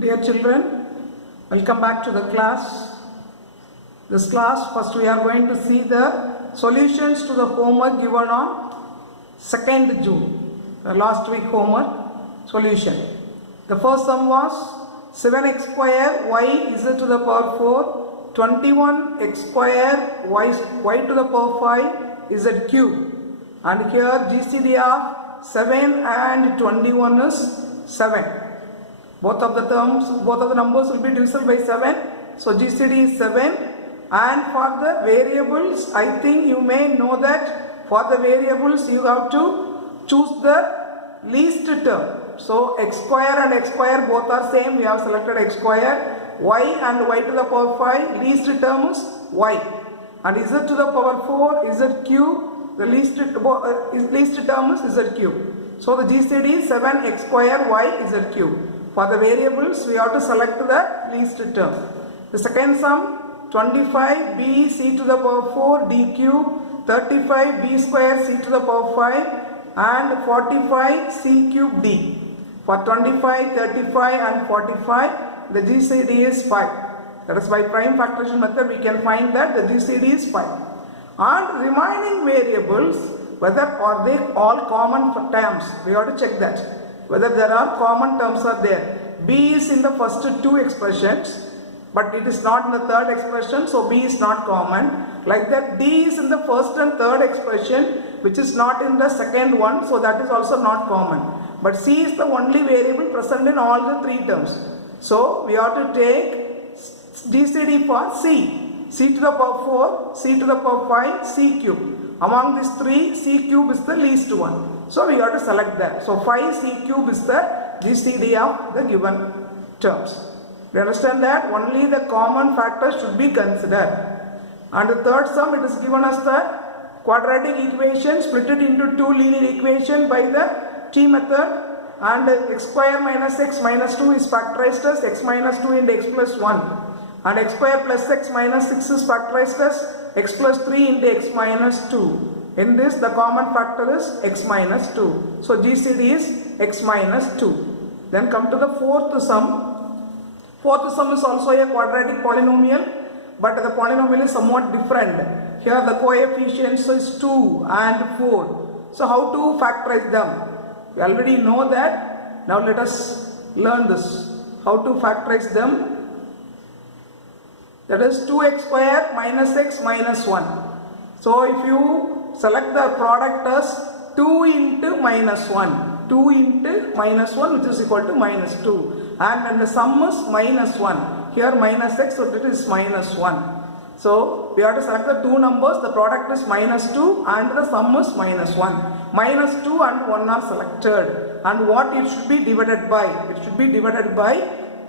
Dear children, welcome back to the class. This class, first we are going to see the solutions to the homework given on 2nd June, the last week homework solution. The first sum was 7x square y z to the power 4, 21x square y to the power 5 z cube. And here GCD of 7 and 21 is 7. Both of the numbers will be divisible by 7. So GCD is 7. And for the variables, I think you may know that for the variables you have to choose the least term. So x square and x square both are same. We have selected x square. Y and y to the power 5. Least term is y. And z to the power 4 z cube. The least term is z cube. So the GCD is 7x square y z cube. For the variables, we have to select the least term. The second sum, 25b c to the power 4 d cube, 35b square c to the power 5 and 45 c cube d. For 25, 35 and 45, the GCD is 5. That is, by prime factorization method, we can find that the GCD is 5. And remaining variables, whether are they all common terms, we have to check that. Whether there are common terms are there. B is in the first two expressions, but it is not in the third expression, so B is not common. Like that, D is in the first and third expression, which is not in the second one, so that is also not common. But C is the only variable present in all the three terms. So we have to take GCD for C. C to the power 4, C to the power 5, C cube. Among these three, C cube is the least one. So we have to select that. So 5c cube is the GCD of the given terms. We understand that only the common factors should be considered. And the third sum, it is given as the quadratic equation split it into two linear equations by the T method. And x square minus x minus 2 is factorized as x minus 2 into x plus 1. And x square plus x minus 6 is factorized as x plus 3 into x minus 2. In this, the common factor is x minus 2. So GCD is x minus 2. Then come to the fourth sum. Fourth sum is also a quadratic polynomial, but the polynomial is somewhat different. Here the coefficients is 2 and 4. So how to factorize them? We already know that. Now let us learn this. How to factorize them? That is 2x square minus x minus 1. So if you select the product as 2 into minus 1. 2 into minus 1, which is equal to minus 2. And when the sum is minus 1. Here minus x, so it is minus 1. So we have to select the two numbers. The product is minus 2 and the sum is minus 1. Minus 2 and 1 are selected. And what it should be divided by? It should be divided by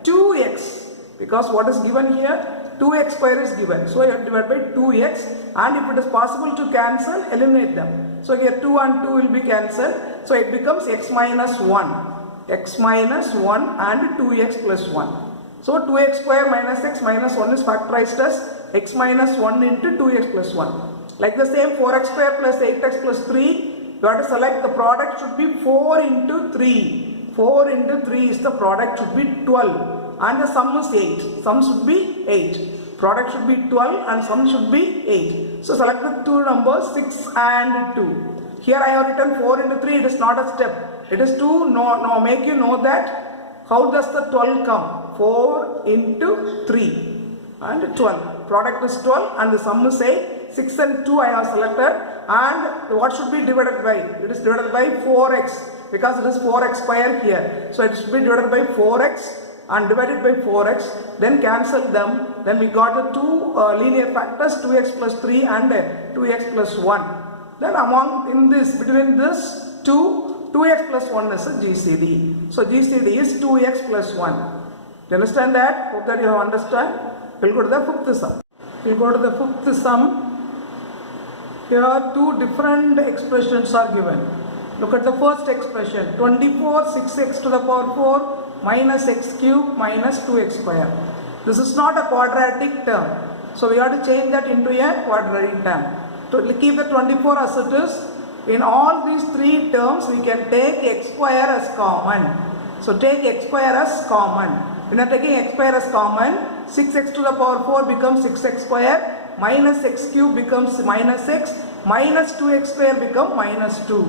2x. Because what is given here? 2x square is given. So you have to divide by 2x, and if it is possible to cancel, eliminate them. So here 2 and 2 will be cancelled. So it becomes x minus 1. X minus 1 and 2x plus 1. So 2x square minus x minus 1 is factorized as x minus 1 into 2x plus 1. Like the same 4x square plus 8x plus 3, you have to select the product should be 4 into 3. 4 into 3 is the product should be 12. And the sum is 8. Sum should be 8. Product should be 12 and sum should be 8. So select the two numbers 6 and 2. Here I have written 4 into 3. It is not a step. It is to make you know that how does the 12 come. 4 into 3 and 12. Product is 12 and the sum is 8. 6 and 2 I have selected. And what should be divided by? It is divided by 4x because it is 4x square here. So it should be divided by 4x. And divided by 4x, then cancel them, then we got the two linear factors 2x plus 3 and 2x plus 1. Then between this 2x plus 1 is a GCD. So GCD is 2x plus 1. Do you understand that? Hope that you have understand. We'll go to the fifth sum. Here two different expressions are given. Look at the first expression, 24 6x to the power 4 minus x cube minus 2x square. This is not a quadratic term. So we have to change that into a quadratic term. To keep the 24 as it is, in all these three terms we can take x square as common. So take x square as common. When you are taking x square as common, 6x to the power 4 becomes 6x square, minus x cube becomes minus x, minus 2x square becomes minus 2.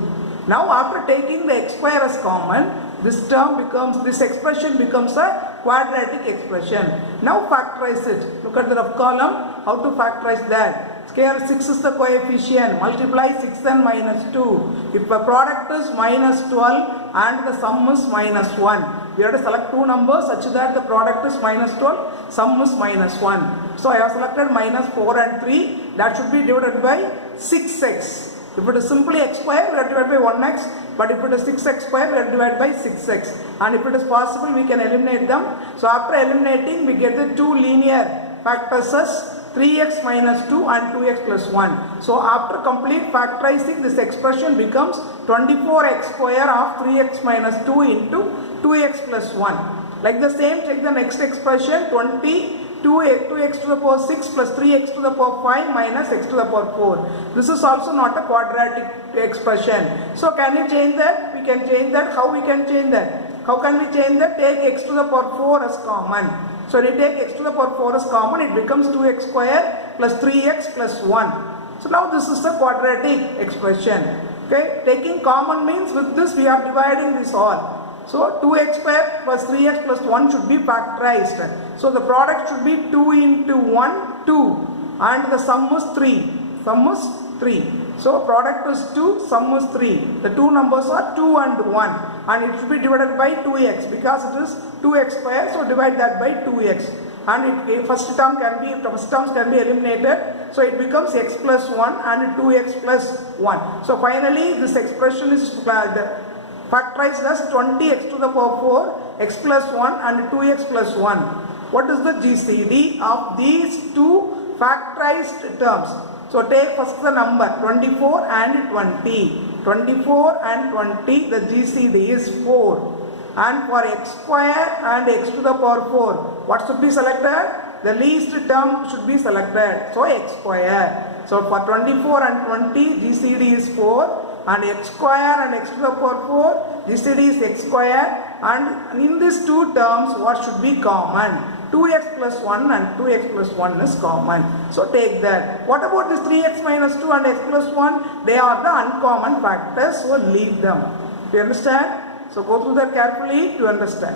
Now after taking the x square as common, this expression becomes a quadratic expression. Now factorize it. Look at the rough column, how to factorize that. Here 6 is the coefficient, multiply 6 and minus 2. If the product is minus 12 and the sum is minus 1, we have to select two numbers such that the product is minus 12, sum is minus 1. So I have selected minus 4 and 3, that should be divided by 6x. If it is simply x square, we have to divide by 1x, but if it is 6x square, we have to divide by 6x. And if it is possible, we can eliminate them. So after eliminating, we get the two linear factors as 3x minus 2 and 2x plus 1. So after complete factorizing, this expression becomes 24x square of 3x minus 2 into 2x plus 1. Like the same, take the next expression, 2x to the power 6 plus 3x to the power 5 minus x to the power 4. This is also not a quadratic expression. So can we change that? We can change that. How we can change that? How can we change that? Take x to the power 4 as common. So when you take x to the power 4 as common, it becomes 2x square plus 3x plus 1. So now this is the quadratic expression. Okay, taking common means with this we are dividing this all. So 2x square plus 3x plus 1 should be factorized. So the product should be 2 into 1, 2, and the sum is 3. Sum is 3. So product is 2, sum is 3. The two numbers are 2 and 1, and it should be divided by 2x because it is 2x square. So divide that by 2x, and first terms can be eliminated. So it becomes x plus 1 and 2x plus 1. So finally this expression is factorized as 20x to the power 4, x plus 1 and 2x plus 1. What is the GCD of these two factorized terms? So take first the number 24 and 20. 24 and 20, the GCD is 4. And for x square and x to the power 4, what should be selected? The least term should be selected. So x square. So for 24 and 20, GCD is 4. And x square and x to the power 4, GCD is x square. And in these two terms, what should be common? 2x plus 1 and 2x plus 1 is common. So take that. What about this 3x minus 2 and x plus 1? They are the uncommon factors, so leave them. Do you understand? So go through that carefully to understand.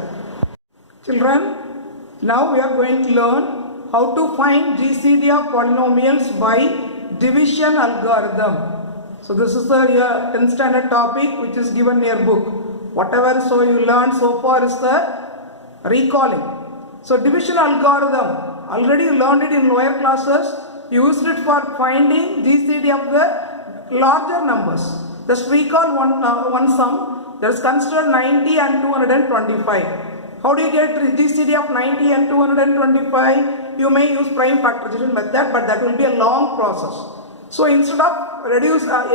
Children, now we are going to learn how to find GCD of polynomials by division algorithm. So this is the 10th standard topic which is given in your book. Whatever so you learned so far is the recalling. So division algorithm, already you learned it in lower classes. You used it for finding GCD of the larger numbers. Just recall one sum that is considered 90 and 225. How do you get GCD of 90 and 225? You may use prime factorization method, but that will be a long process. So instead of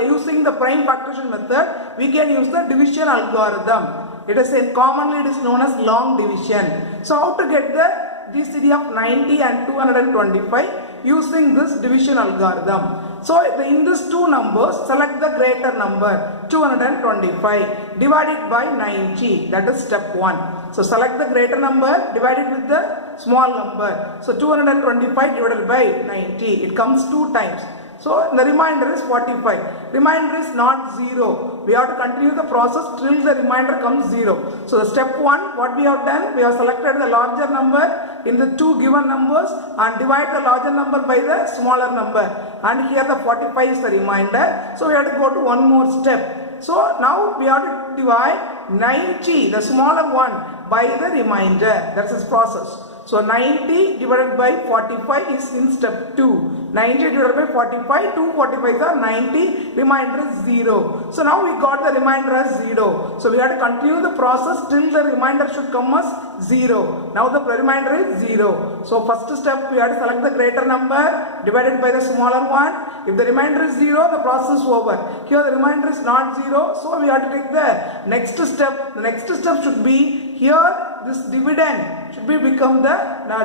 using the prime factorization method, we can use the division algorithm. It is commonly it is known as long division. So how to get the GCD of 90 and 225 using this division algorithm? So in these two numbers, select the greater number 225, divide it by 90. That is step 1. So select the greater number, divide it with the small number. So 225 divided by 90. It comes 2 times. So the remainder is 45. Remainder is not 0. We have to continue the process till the remainder comes 0. So the step 1, what we have done, we have selected the larger number in the two given numbers and divide the larger number by the smaller number. And here the 45 is the remainder. So we have to go to one more step. So now we have to divide 90, the smaller one, by the remainder. That's its process. So 90 divided by 45 is in step 2. 90 divided by 45, 2 45s are 90, remainder is 0. So now we got the remainder as 0. So we have to continue the process till the remainder should come as 0. Now the remainder is 0. So first step we have to select the greater number divided by the smaller one. If the remainder is 0, the process is over. Here the remainder is not 0, so we have to take the next step. The next step should be here this dividend should be become the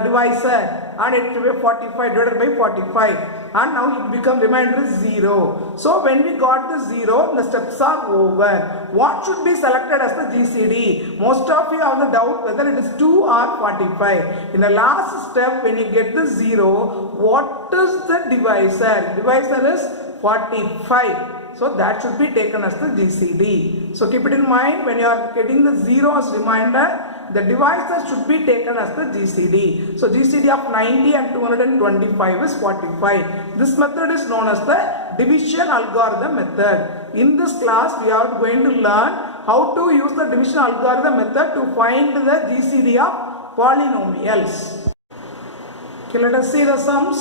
divisor, and it should be 45 divided by 45, and now it become remainder is 0. So when we got the 0, the steps are over. What should be selected as the GCD? Most of you have the doubt whether it is 2 or 45. In the last step, when you get the 0, what is the divisor? Divisor is 45. So that should be taken as the GCD. So keep it in mind, when you are getting the 0 as reminder, the divisor should be taken as the GCD. So GCD of 90 and 225 is 45. This method is known as the division algorithm method. In this class, we are going to learn how to use the division algorithm method to find the GCD of polynomials. Okay, let us see the sums.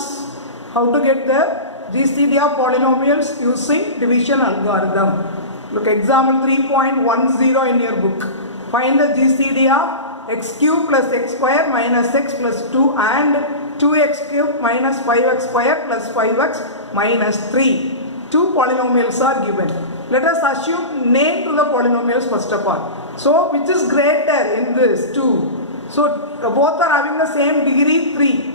How to get the GCD of polynomials using division algorithm. Look, example 3.10 in your book. Find the GCD of x cube plus x square minus x plus 2 and 2x cube minus 5x square plus 5x minus 3. Two polynomials are given. Let us assume name to the polynomials first of all. So which is greater in this 2? So both are having the same degree 3.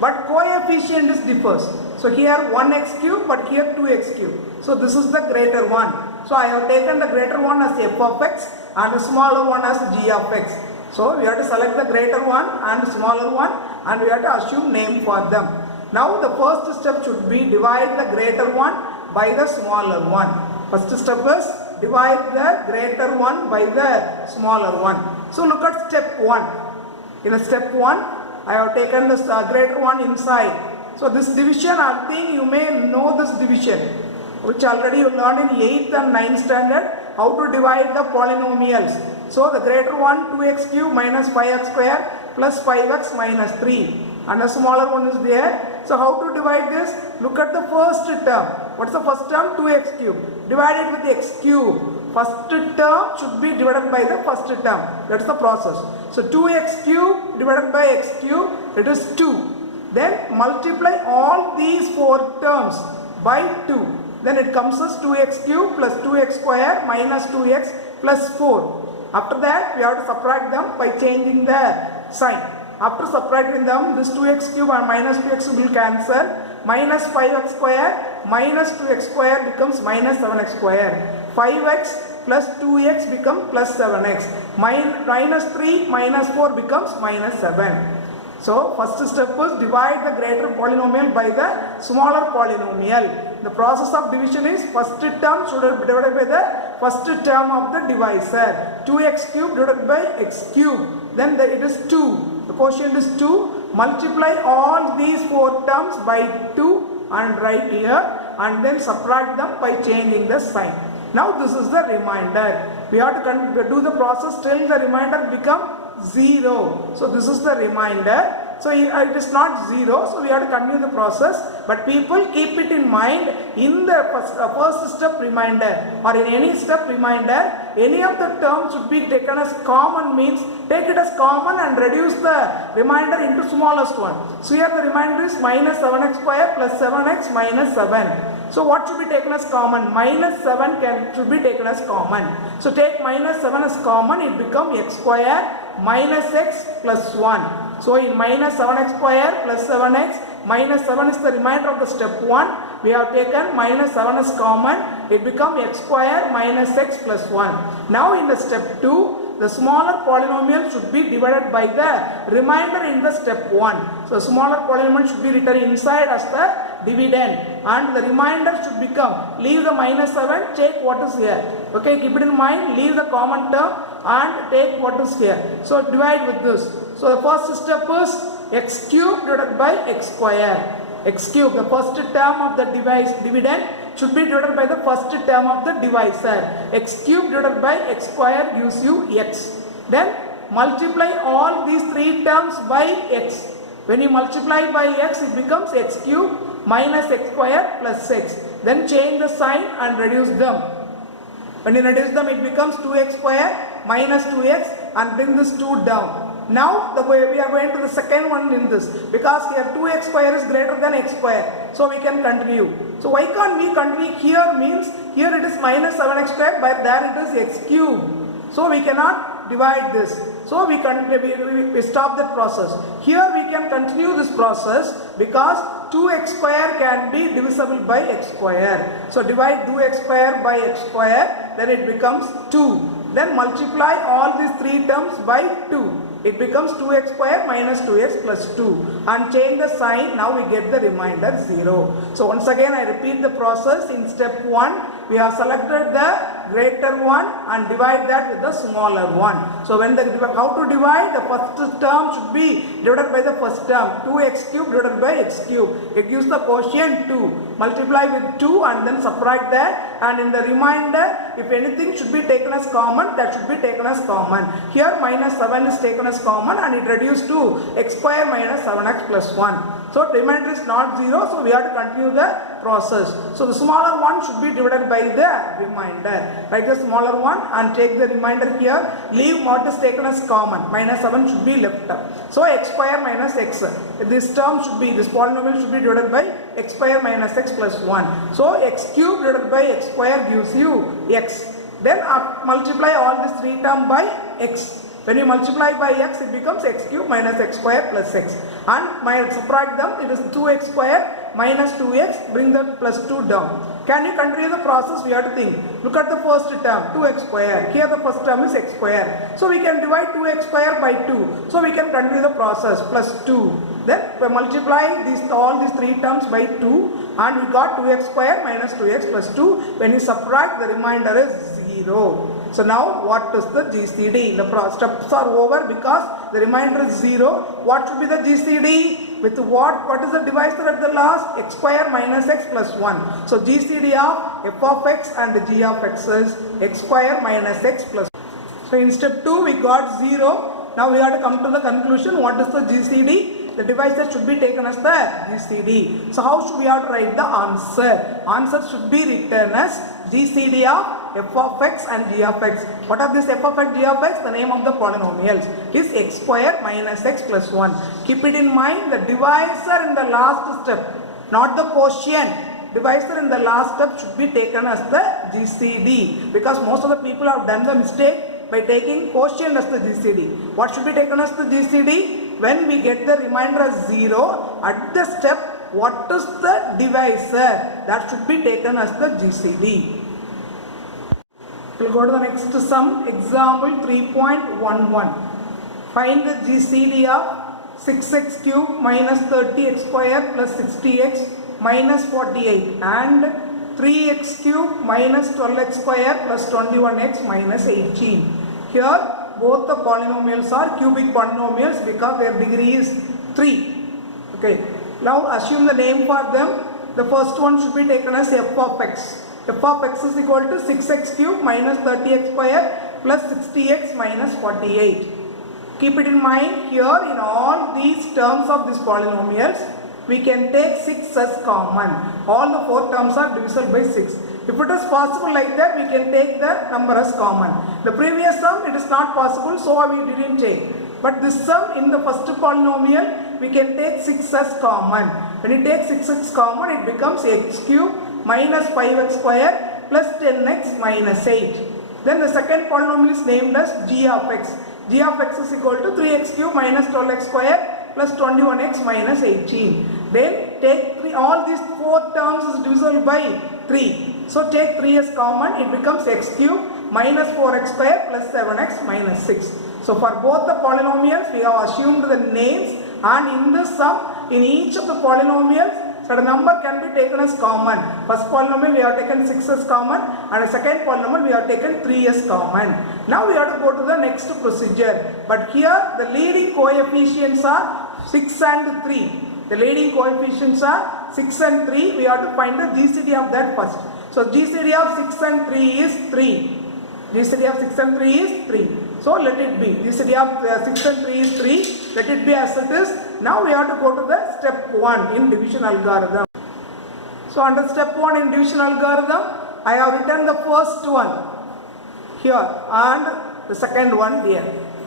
But coefficient is differs. So here 1x cube, but here 2x cube. So this is the greater one. So I have taken the greater one as f of x and the smaller one as g of x. So we have to select the greater one and the smaller one, and we have to assume name for them. Now the first step should be divide the greater one by the smaller one. First step is divide the greater one by the smaller one. So look at step 1. In step 1, I have taken this greater one inside. So this division, I think you may know this division, which already you learned in 8th and 9th standard, how to divide the polynomials. So the greater one 2x cube minus 5x square plus 5x minus 3, and the smaller one is there. So how to divide this? Look at the first term. What's the first term? 2x cube. Divide it with x cube. First term should be divided by the first term. That's the process. So 2x cube divided by x cube, it is 2. Then multiply all these 4 terms by 2. Then it comes as 2x cube plus 2x square minus 2x plus 4. After that, we have to subtract them by changing the sign. After subtracting them, this 2x cube and minus 2x will cancel. Minus 5x square minus 2x square becomes minus 7x square. 5x plus 2x becomes plus 7x. Minus 3 minus 4 becomes minus 7. So first step is divide the greater polynomial by the smaller polynomial. The process of division is first term should be divided by the first term of the divisor. 2x cube divided by x cube. Then it is 2. The quotient is 2. Multiply all these 4 terms by 2 and write here, and then subtract them by changing the sign. Now this is the remainder. We have to do the process till the remainder become 0. So this is the remainder. So it is not 0, so we have to continue the process. But people keep it in mind, in the first step remainder or in any step remainder, any of the terms should be taken as common, means take it as common and reduce the remainder into smallest one. So here the remainder is minus 7x square plus 7x minus 7. So what should be taken as common? Minus 7 should be taken as common. So take minus 7 as common, it becomes x square minus x plus 1. So in minus 7x square plus 7x, minus 7 is the remainder of the step 1. We have taken minus 7 as common, it becomes x square minus x plus 1. Now in the step 2, the smaller polynomial should be divided by the remainder in the step 1. So smaller polynomial should be written inside as the dividend, and the remainder should become, leave the minus 7, take what is here. Okay, keep it in mind, leave the common term and take what is here. So divide with this. So the first step is x cube divided by x square. X cube, the first term of the dividend, should be divided by the first term of the divisor. X cube divided by x square gives you x. Then multiply all these 3 terms by x. When you multiply by x, it becomes x cube minus x square plus x. Then change the sign and reduce them. When you reduce them, it becomes 2x square minus 2x, and bring this 2 down. Now we are going to the second one in this, because here 2x square is greater than x square. So we can continue. So why can't we continue? Here means here it is minus 7x square, but there it is x cube. So we cannot divide this. So we stop that process. Here we can continue this process because 2x square can be divisible by x square. So divide 2x square by x square, then it becomes 2. Then multiply all these three terms by 2. It becomes 2x square minus 2x plus 2. And change the sign, now we get the remainder 0. So once again I repeat the process. In step 1, we have selected the greater one and divide that with the smaller one. So when how to divide? The first term should be divided by the first term. 2x cube divided by x cube. It gives the quotient 2. Multiply with 2 and then subtract that, and in the remainder, if anything should be taken as common, that should be taken as common. Here minus 7 is taken as common and it reduced to x square minus 7x plus 1. So remainder is not 0, so we have to continue the process. So the smaller one should be divided by the remainder. Write the smaller one and take the remainder here. Leave what is taken as common. Minus 7 should be left. So x square minus x. This term should be, this polynomial should be divided by x square minus x plus 1. So x cube divided by x square gives you x. Then multiply all these three terms by x. When you multiply by x, it becomes x cube minus x square plus x. And subtract them, it is 2x square minus 2x, bring the plus 2 down. Can you continue the process? We have to think. Look at the first term, 2x square. Here the first term is x square. So we can divide 2x square by 2. So we can continue the process, plus 2. Then we multiply all these three terms by 2 and we got 2x square minus 2x plus 2. When you subtract, the remainder is 0. So now what is the GCD? The steps are over because the remainder is 0. What should be the GCD? With what is the divisor at the last? X square minus x plus 1. So GCD of f of x and g of x is x square minus x plus 1. So in step 2 we got 0. Now we have to come to the conclusion. What is the GCD? The divisor should be taken as the GCD. So how should we have to write the answer? Answer should be written as GCD of f of x and g of x. What are this f of x, g of x? The name of the polynomials is x square minus x plus 1. Keep it in mind, the divisor in the last step, not the quotient. Divisor in the last step should be taken as the GCD, because most of the people have done the mistake by taking quotient as the GCD. What should be taken as the GCD? When we get the remainder as 0, at the step, what is the divisor? That should be taken as the GCD. We'll go to the next sum. Example 3.11. Find the GCD of 6x cube minus 30x square plus 60x minus 48 and 3x cube minus 12x square plus 21x minus 18. Here both the polynomials are cubic polynomials because their degree is 3. Okay. Now assume the name for them. The first one should be taken as f of x. F of x is equal to 6x cube minus 30x square plus 60x minus 48. Keep it in mind, here in all these terms of these polynomials, we can take 6 as common. All the 4 terms are divisible by 6. If it is possible like that, we can take the number as common. The previous sum, it is not possible, so we didn't take. But this sum, in the first polynomial, we can take 6 as common. When you take 6 as common, it becomes x cube minus 5x square plus 10x minus 8. Then the second polynomial is named as g of x. G of x is equal to 3x cube minus 12x square plus 21x minus 18. Then take all these 4 terms is divisible by 3. So take 3 as common, it becomes x cube minus 4x square plus 7x minus 6. So for both the polynomials, we have assumed the names, and in this sum, in each of the polynomials, a number can be taken as common. First polynomial we have taken 6 as common, and the second polynomial we have taken 3 as common. Now we have to go to the next procedure. But here the leading coefficients are 6 and 3. The leading coefficients are 6 and 3. We have to find the GCD of that first. So GCD of 6 and 3 is 3. GCD of 6 and 3 is 3. So let it be. GCD of 6 and 3 is 3. Let it be as it is. Now we have to go to the step 1 in division algorithm. So under step 1 in division algorithm, I have written the first one here and the second one here.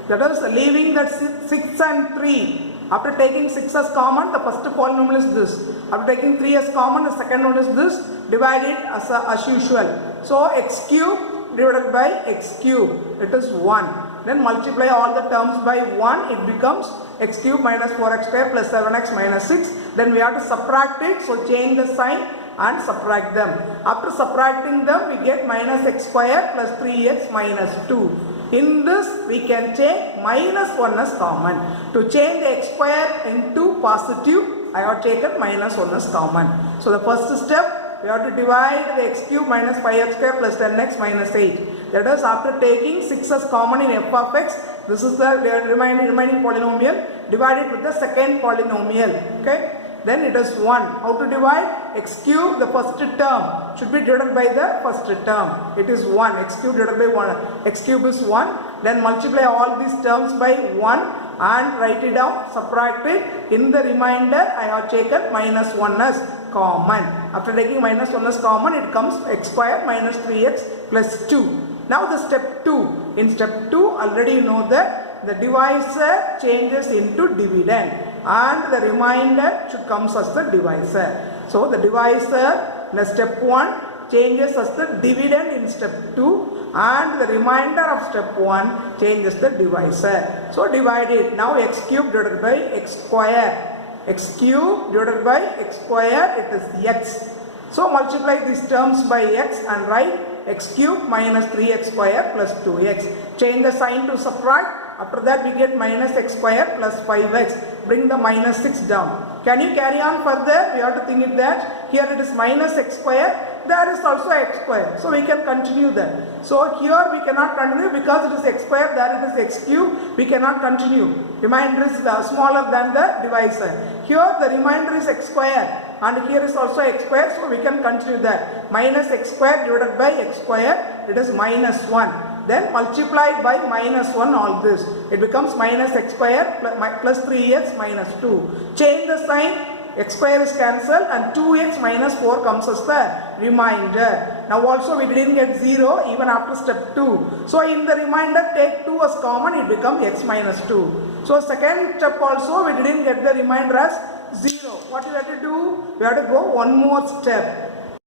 That is leaving that 6 and 3. After taking 6 as common, the first polynomial is this. After taking 3 as common, the second one is this. Divide it as usual. So x cube divided by x cube, it is 1. Then multiply all the terms by 1, it becomes x cube minus 4x square plus 7x minus 6. Then we have to subtract it, so change the sign and subtract them. After subtracting them, we get minus x square plus 3x minus 2. In this, we can take minus 1 as common. To change the x square into positive, I have taken minus 1 as common. So the first step, we have to divide the x cube minus 5x square plus 10x minus 8. That is, after taking 6 as common in f of x, this is the remaining polynomial, divided with the second polynomial. Okay. Then it is 1. How to divide? X cube, the first term, should be divided by the first term. It is 1. X cube divided by 1. X cube is 1. Then multiply all these terms by 1 and write it down, subtract it. In the remainder, I have taken minus 1 as common. After taking minus 1 as common, it comes x square minus 3x plus 2. Now the step 2. In step 2, already you know that the divisor changes into dividend and the remainder should come as the divisor. So the divisor in step 1 changes as the dividend in step 2 and the remainder of step 1 changes the divisor. So divide it. Now x cube divided by x square. X cube divided by x square, it is x. So multiply these terms by x and write x cube minus 3x square plus 2x. Change the sign to subtract. After that we get minus x square plus 5x. Bring the minus 6 down. Can you carry on further? We have to think it that here it is minus x square. There is also x square. So we can continue that. So here we cannot continue because it is x square. There it is x cube. We cannot continue. Remainder is smaller than the divisor. Here the remainder is x square. And here is also x square, so we can continue that. Minus x square divided by x square, it is minus 1. Then multiply by minus 1 all this. It becomes minus x square plus 3x minus 2. Change the sign, x square is cancelled and 2x minus 4 comes as the remainder. Now also we didn't get 0 even after step 2. So in the remainder, take 2 as common, it becomes x minus 2. So second step also we didn't get the remainder as 0. What we have to do? We have to go one more step.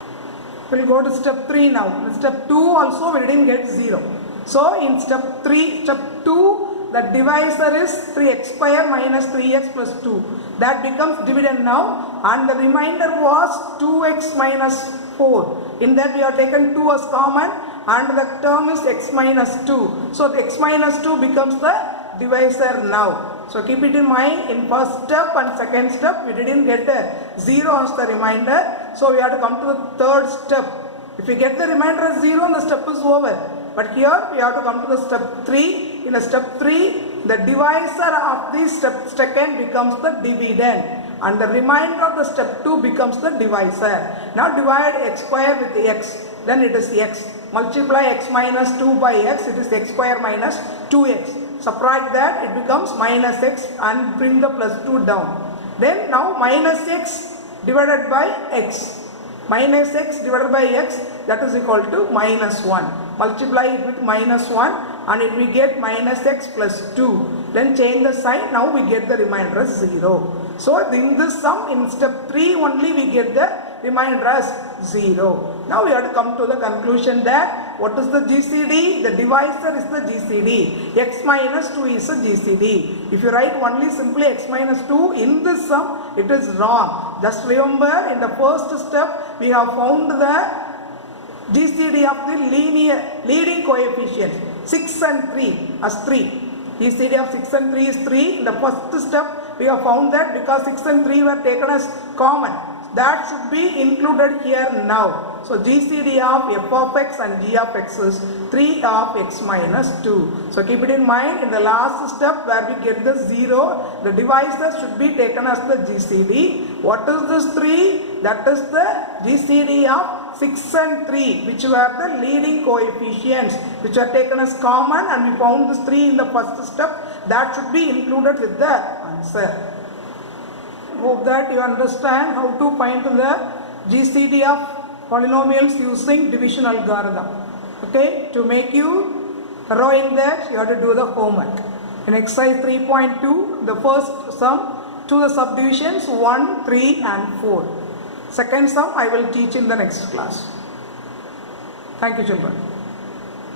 We will go to step 3 now. In step 2 also we didn't get 0. So in step 2, the divisor is 3x square minus 3x plus 2. That becomes dividend now and the remainder was 2x minus 4. In that we have taken 2 as common and the term is x minus 2. So the x minus 2 becomes the divisor now. So keep it in mind, in first step and second step we didn't get the 0 as the remainder. So we have to come to the third step. If we get the remainder as 0, the step is over. But here we have to come to the step 3. In the step 3, the divisor of this step second becomes the dividend. And the remainder of the step 2 becomes the divisor. Now divide x square with x. Then it is x. Multiply x minus 2 by x. It is x square minus 2x. Subtract that, it becomes minus x and bring the plus 2 down. Then now minus x divided by x. Minus x divided by x, that is equal to minus 1. Multiply it with minus 1 and it will get minus x plus 2. Then change the sign, now we get the remainder as 0. So in this sum, in step 3 only we get the remainder as 0. Now we have to come to the conclusion that what is the GCD? The divisor is the GCD. X minus 2 is a GCD. If you write only simply x minus 2 in this sum, it is wrong. Just remember, in the first step we have found the GCD of the leading coefficients 6 and 3 as 3. GCD of 6 and 3 is 3. In the first step we have found that because 6 and 3 were taken as common, that should be included here now. So GCD of f of x and g of x is 3 of x minus 2. So keep it in mind, in the last step where we get the 0, the divisor should be taken as the GCD. What is this 3? That is the GCD of 6 and 3, which were the leading coefficients, which are taken as common, and we found this 3 in the first step. That should be included with the answer. Hope that you understand how to find the GCD of polynomials using division algorithm. Okay, to make you thorough in that, you have to do the homework. In exercise 3.2, the first sum to the subdivisions 1, 3 and 4. Second sum I will teach in the next class. Thank you, children.